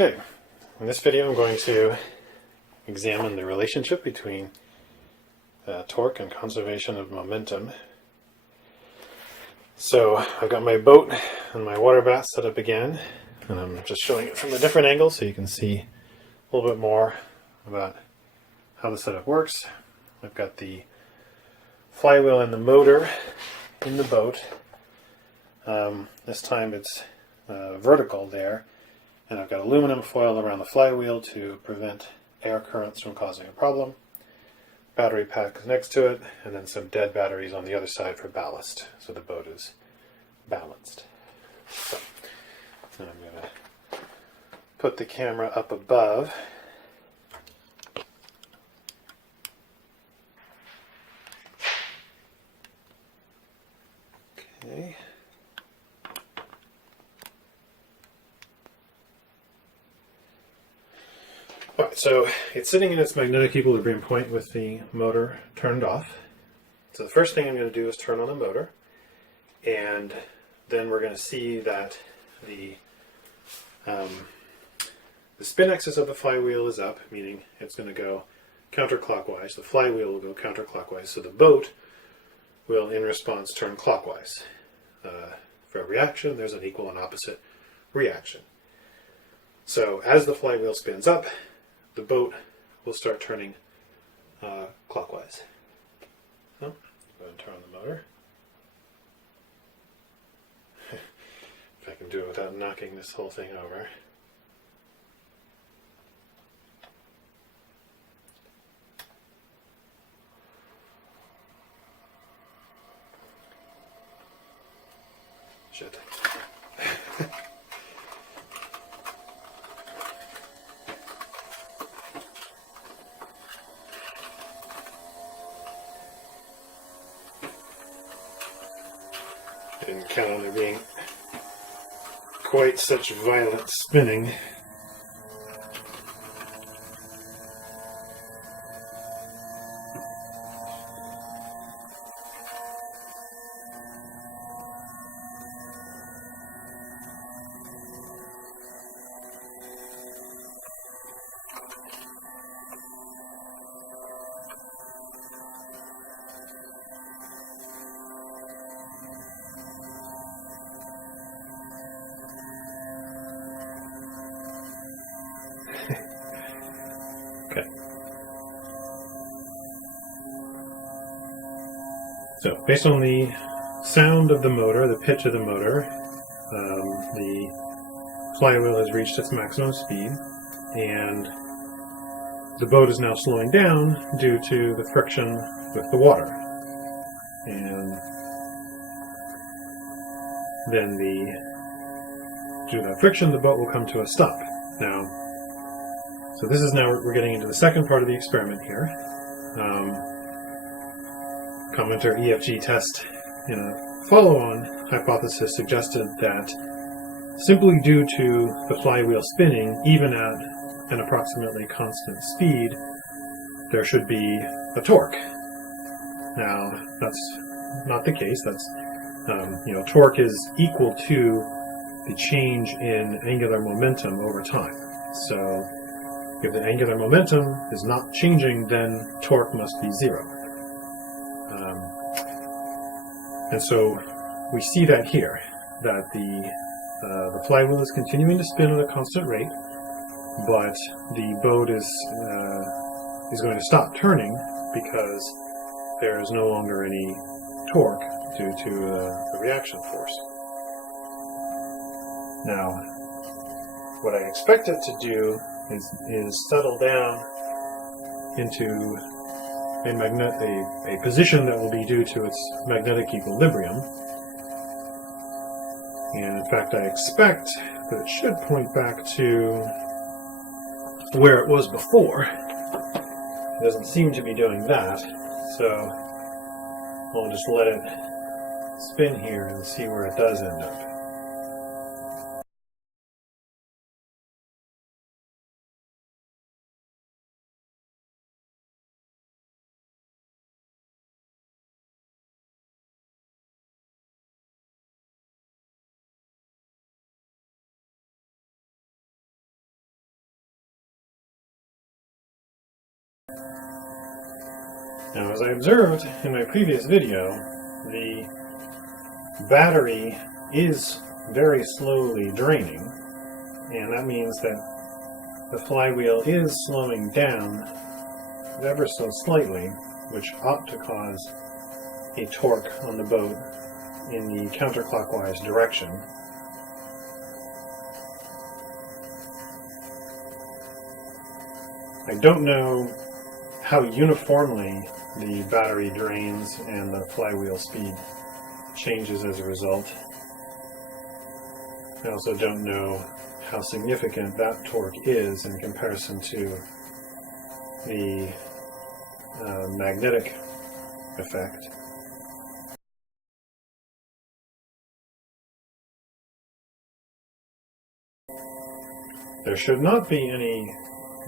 Okay, in this video I'm going to examine the relationship between torque and conservation of momentum. So I've got my boat and my water bath set up again, and I'm just showing it from a different angle so you can see a little bit more about how the setup works. I've got the flywheel and the motor in the boat. This time it's vertical there. And I've got aluminum foil around the flywheel to prevent air currents from causing a problem. Battery pack is next to it, and then some dead batteries on the other side for ballast, so the boat is balanced. So, then I'm going to put the camera up above. Okay. Alright, so it's sitting in its magnetic equilibrium point with the motor turned off. So the first thing I'm going to do is turn on the motor, and then we're going to see that the spin axis of the flywheel is up, meaning it's going to go counterclockwise. The flywheel will go counterclockwise, so the boat will, in response, turn clockwise. For a reaction, there's an equal and opposite reaction. So as the flywheel spins up, the boat will start turning clockwise. So, go ahead and turn on the motor. If I can do it without knocking this whole thing over. Shit. Didn't count on there being quite such violent spinning. Okay. So, based on the sound of the motor, the pitch of the motor, the flywheel has reached its maximum speed, and the boat is now slowing down due to the friction with the water. And then due to that friction, the boat will come to a stop. Now, so this is now, we're getting into the second part of the experiment here. Commenter EFG test in a follow-on hypothesis suggested that simply due to the flywheel spinning, even at an approximately constant speed, there should be a torque. Now, that's not the case. That's, torque is equal to the change in angular momentum over time. So, if the angular momentum is not changing, then torque must be zero. And so we see that here, that the flywheel is continuing to spin at a constant rate, but the boat is going to stop turning because there is no longer any torque due to the reaction force. Now, what I expect it to do is settle down into a position that will be due to its magnetic equilibrium. And in fact, I expect that it should point back to where it was before. It doesn't seem to be doing that, so I'll just let it spin here and see where it does end up. Now, as I observed in my previous video, the battery is very slowly draining, and that means that the flywheel is slowing down ever so slightly, which ought to cause a torque on the boat in the counterclockwise direction. I don't know how uniformly the battery drains and the flywheel speed changes as a result. I also don't know how significant that torque is in comparison to the magnetic effect. There should not be any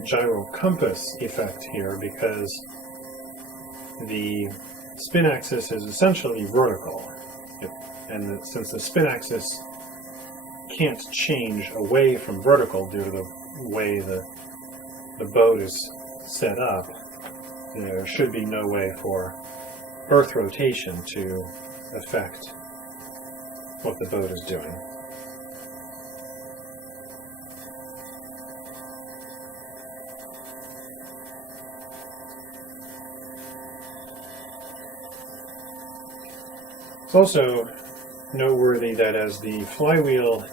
gyrocompass effect here because the spin axis is essentially vertical, and since the spin axis can't change away from vertical due to the way the boat is set up, there should be no way for Earth rotation to affect what the boat is doing. It's also noteworthy that as the flywheel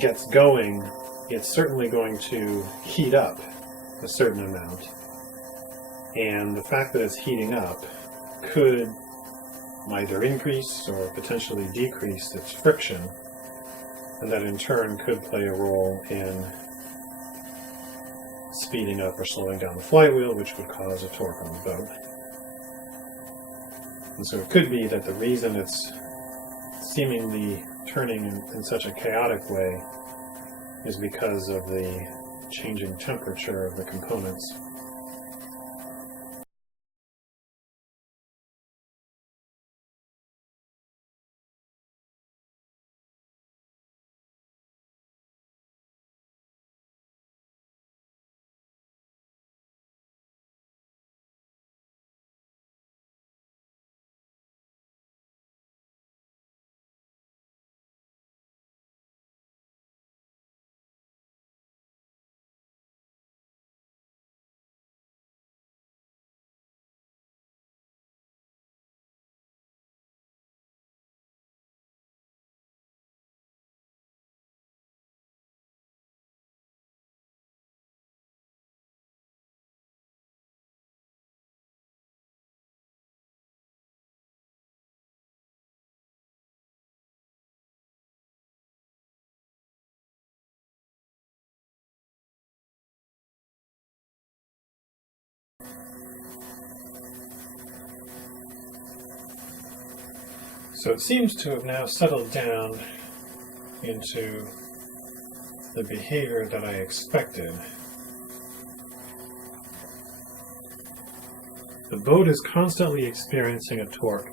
gets going, it's certainly going to heat up a certain amount. And the fact that it's heating up could either increase or potentially decrease its friction, and that in turn could play a role in speeding up or slowing down the flywheel, which would cause a torque on the boat. And so it could be that the reason it's seemingly turning in such a chaotic way is because of the changing temperature of the components. So it seems to have now settled down into the behavior that I expected. The boat is constantly experiencing a torque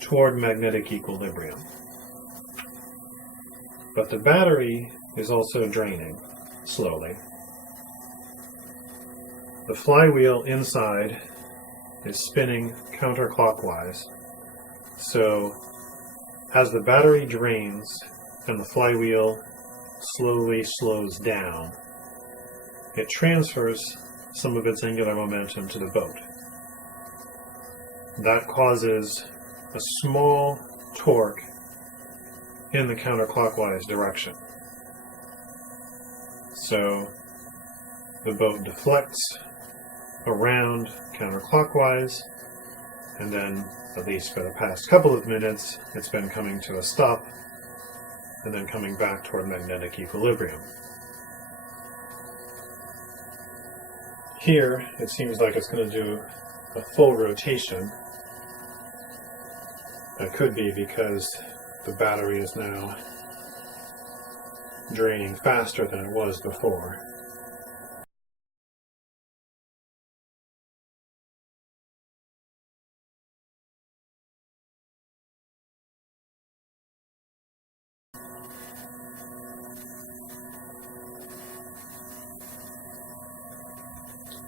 toward magnetic equilibrium. But the battery is also draining slowly. The flywheel inside is spinning counterclockwise. So as the battery drains and the flywheel slowly slows down, it transfers some of its angular momentum to the boat. That causes a small torque in the counterclockwise direction. So the boat deflects around counterclockwise, and then, at least for the past couple of minutes, it's been coming to a stop and then coming back toward magnetic equilibrium. Here, it seems like it's going to do a full rotation. That could be because the battery is now draining faster than it was before.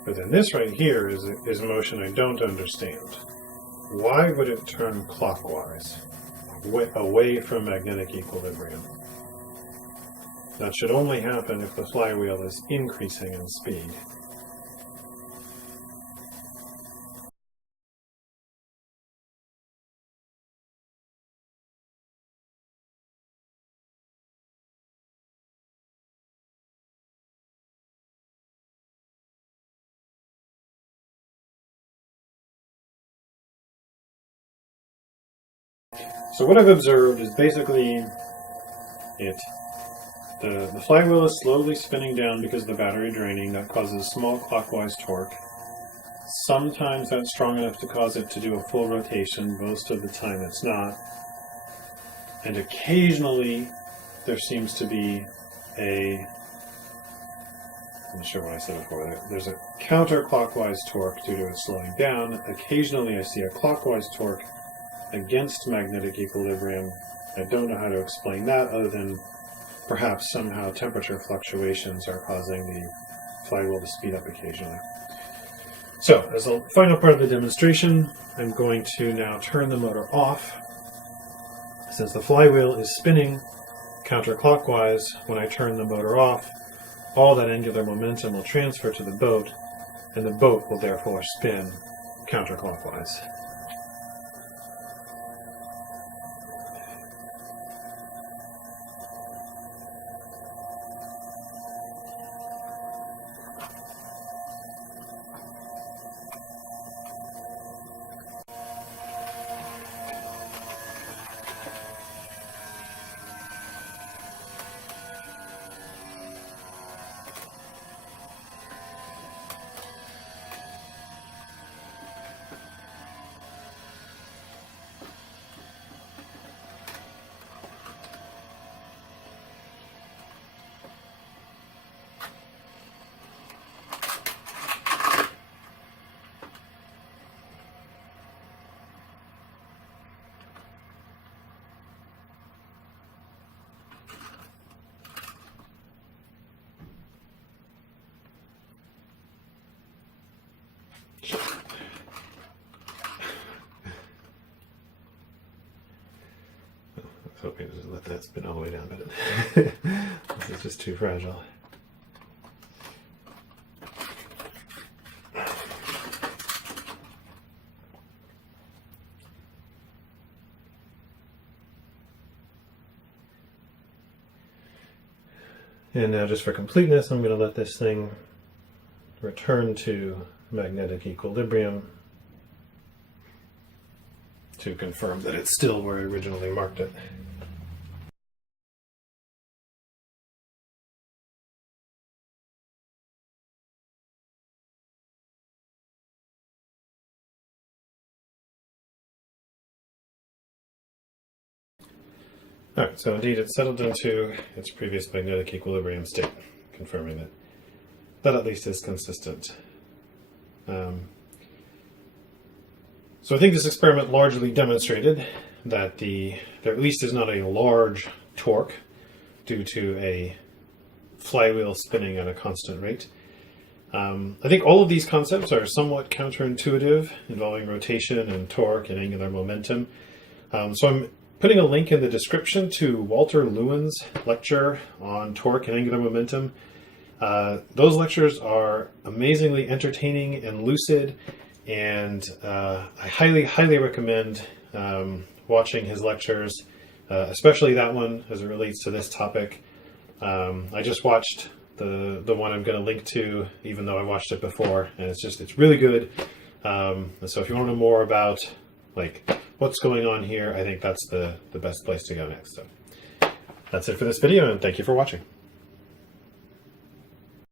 But then this right here is a motion I don't understand. Why would it turn clockwise, away from magnetic equilibrium? That should only happen if the flywheel is increasing in speed. So what I've observed is basically the flywheel is slowly spinning down because of the battery draining. That causes small clockwise torque. Sometimes that's strong enough to cause it to do a full rotation. Most of the time it's not. And occasionally there seems to be I'm not sure what I said before. There's a counterclockwise torque due to it slowing down. Occasionally I see a clockwise torque against magnetic equilibrium. I don't know how to explain that other than perhaps somehow temperature fluctuations are causing the flywheel to speed up occasionally. So, as the final part of the demonstration, I'm going to now turn the motor off. Since the flywheel is spinning counterclockwise, when I turn the motor off, all that angular momentum will transfer to the boat, and the boat will therefore spin counterclockwise. I was hoping to just let that spin all the way down, but this is just too fragile. And now, just for completeness, I'm going to let this thing return to magnetic equilibrium to confirm that it's still where I originally marked it. Alright, so indeed it's settled into its previous magnetic equilibrium state, confirming that that at least is consistent. So I think this experiment largely demonstrated that there at least is not a large torque due to a flywheel spinning at a constant rate. I think all of these concepts are somewhat counterintuitive, involving rotation and torque and angular momentum. So I'm putting a link in the description to Walter Lewin's lecture on torque and angular momentum. Those lectures are amazingly entertaining and lucid, and I highly recommend watching his lectures, especially that one as it relates to this topic. I just watched the one I'm going to link to, even though I watched it before, and it's really good. And so if you want to know more about what's going on here, I think that's the best place to go next. So that's it for this video, and thank you for watching.